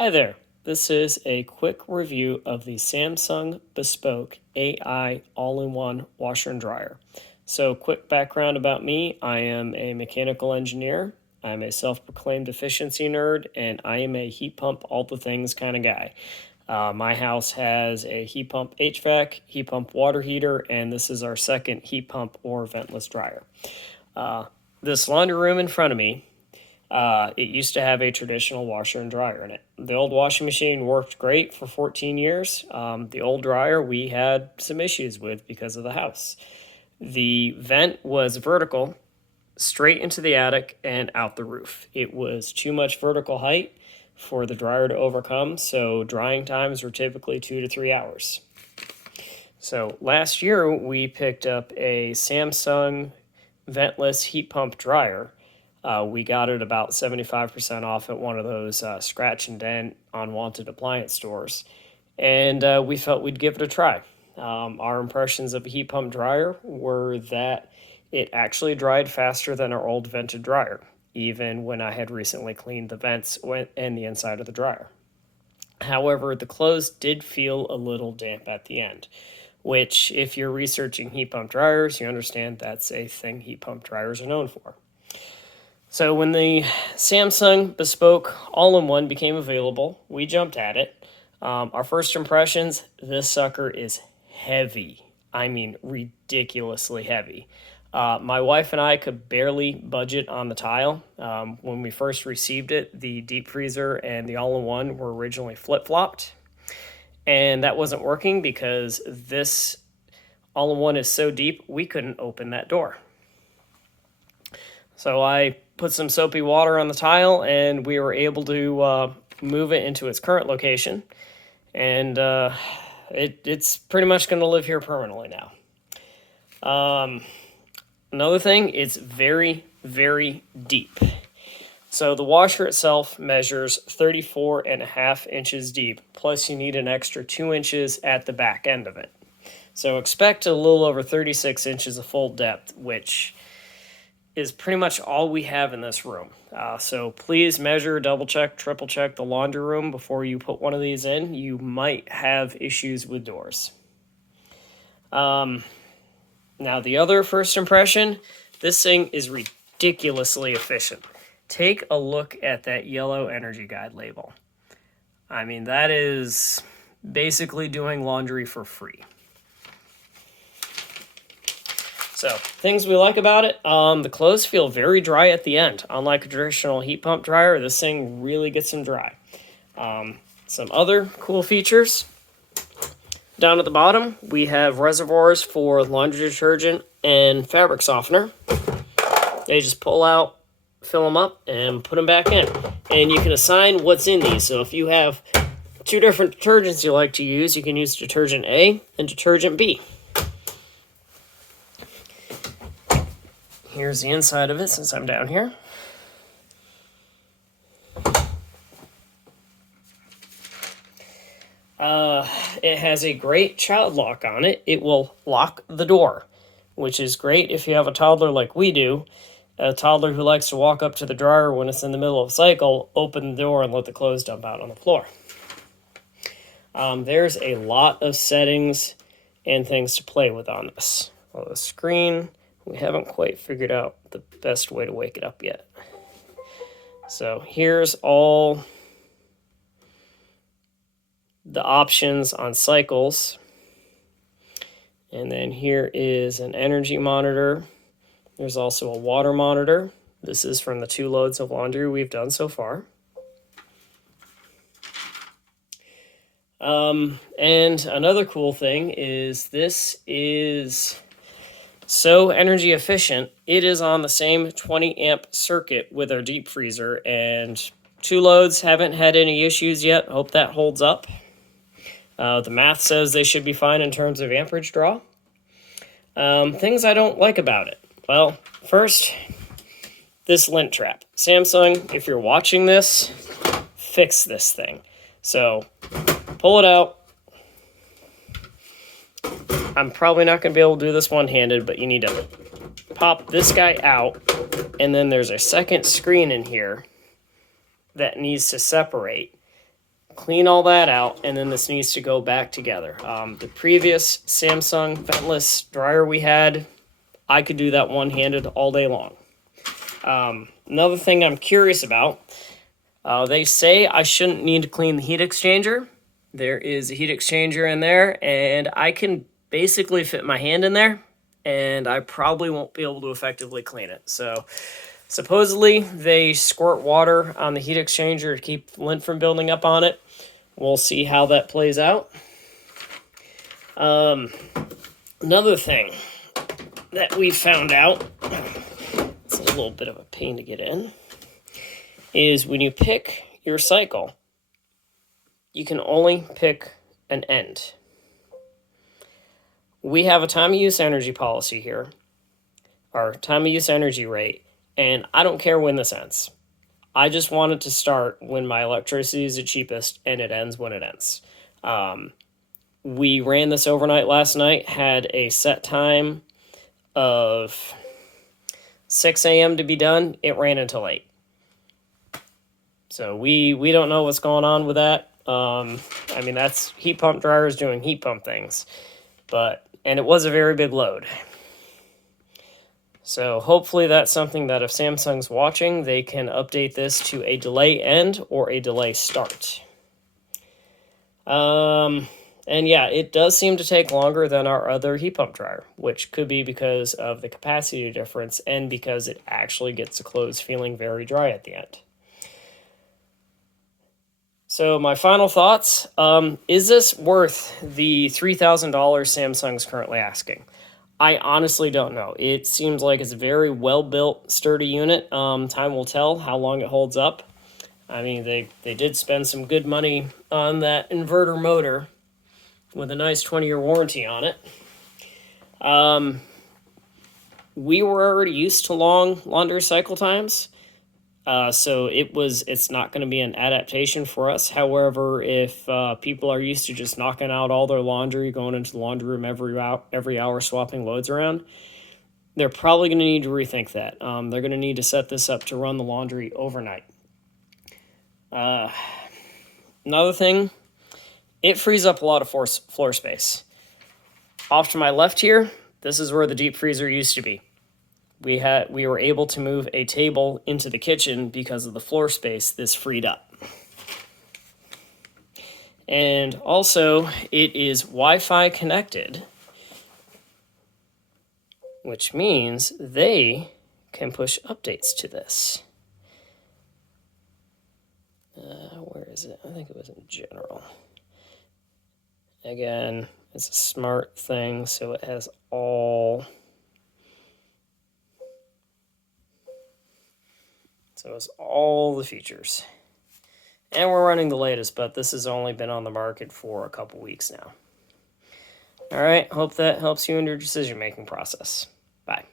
Hi there. This is a quick review of the Samsung Bespoke AI all-in-one washer and dryer. So, quick background about me. I am a mechanical engineer. I'm a self-proclaimed efficiency nerd, and I am a heat pump all the things kind of guy. My house has a heat pump HVAC, heat pump water heater, and this is our second heat pump or ventless dryer. This laundry room in front of me, it used to have a traditional washer and dryer in it. The old washing machine worked great for 14 years. The old dryer we had some issues with because of the house. The vent was vertical, straight into the attic and out the roof. It was too much vertical height for the dryer to overcome, so drying times were typically 2 to 3 hours. So last year we picked up a Samsung ventless heat pump dryer. We got it about 75% off at one of those scratch and dent unwanted appliance stores, and we felt we'd give it a try. Our impressions of a heat pump dryer were that it actually dried faster than our old vented dryer, even when I had recently cleaned the vents and the inside of the dryer. However, the clothes did feel a little damp at the end, which, if you're researching heat pump dryers, you understand that's a thing heat pump dryers are known for. So when the Samsung Bespoke all-in-one became available, we jumped at it. Our first impressions, this sucker is heavy. I mean, ridiculously heavy. My wife and I could barely budget on the tile. When we first received it, the deep freezer and the all-in-one were originally flip-flopped. And that wasn't working because this all-in-one is so deep, we couldn't open that door. So I put some soapy water on the tile, and we were able to move it into its current location. And it's pretty much going to live here permanently now. Another thing, it's very, very deep. So the washer itself measures 34.5 inches deep, plus you need an extra 2 inches at the back end of it. So expect a little over 36 inches of full depth, which is pretty much all we have in this room. So please measure, double check, triple check the laundry room before you put one of these in. You might have issues with doors. Now the other first impression, this thing is ridiculously efficient. Take a look at that yellow energy guide label. I mean, that is basically doing laundry for free. So, things we like about it, the clothes feel very dry at the end. Unlike a traditional heat pump dryer, this thing really gets them dry. Some other cool features. Down at the bottom, we have reservoirs for laundry detergent and fabric softener. They just pull out, fill them up, and put them back in. And you can assign what's in these. So if you have 2 different detergents you like to use, you can use detergent A and detergent B. Here's the inside of it since I'm down here. It has a great child lock on it. It will lock the door, which is great if you have a toddler like we do. A toddler who likes to walk up to the dryer when it's in the middle of a cycle, open the door and let the clothes dump out on the floor. There's a lot of settings and things to play with on this. On the screen, we haven't quite figured out the best way to wake it up yet. So here's all the options on cycles. And then here is an energy monitor. There's also a water monitor. This is from the 2 loads of laundry we've done so far. And another cool thing is this is so energy efficient. It is on the same 20 amp circuit with our deep freezer, and 2 loads haven't had any issues yet. Hope that holds up. The math says they should be fine in terms of amperage draw. Things I don't like about it. Well, first, this lint trap. Samsung, if you're watching this, fix this thing. So, pull it out. I'm probably not going to be able to do this one-handed, but you need to pop this guy out, and then there's a second screen in here that needs to separate. clean all that out, and then this needs to go back together. The previous Samsung ventless dryer we had, I could do that one-handed all day long. Another thing I'm curious about, they say I shouldn't need to clean the heat exchanger. There is a heat exchanger in there, and I can basically fit my hand in there, and I probably won't be able to effectively clean it. So supposedly they squirt water on the heat exchanger to keep lint from building up on it. We'll see how that plays out. Another thing that we found out, it's a little bit of a pain to get in, is when you pick your cycle, you can only pick an end. We have a time of use energy policy here, our time of use energy rate, and I don't care when this ends. I just want it to start when my electricity is the cheapest and it ends when it ends. We ran this overnight last night, had a set time of 6 a.m. to be done. It ran until 8. So we don't know what's going on with that. I mean, that's heat pump dryers doing heat pump things. And it was a very big load. So hopefully that's something that if Samsung's watching, they can update this to a delay end or a delay start. And yeah, it does seem to take longer than our other heat pump dryer, which could be because of the capacity difference and because it actually gets the clothes feeling very dry at the end. So my final thoughts, is this worth the $3,000 Samsung's currently asking? I honestly don't know. It seems like it's a very well-built, sturdy unit. Time will tell how long it holds up. I mean, they did spend some good money on that inverter motor with a nice 20-year warranty on it. We were already used to long laundry cycle times. So it's not going to be an adaptation for us. However, if people are used to just knocking out all their laundry, going into the laundry room every hour, swapping loads around, they're probably going to need to rethink that. They're going to need to set this up to run the laundry overnight. Another thing, it frees up a lot of floor space. Off to my left here, this is where the deep freezer used to be. We were able to move a table into the kitchen because of the floor space this freed up. And also, it is Wi-Fi connected, which means they can push updates to this. Where is it? I think it was in general. Again, it's a smart thing, so it has all... So it's all the features. And we're running the latest, but this has only been on the market for a couple weeks now. All right, hope that helps you in your decision-making process. Bye.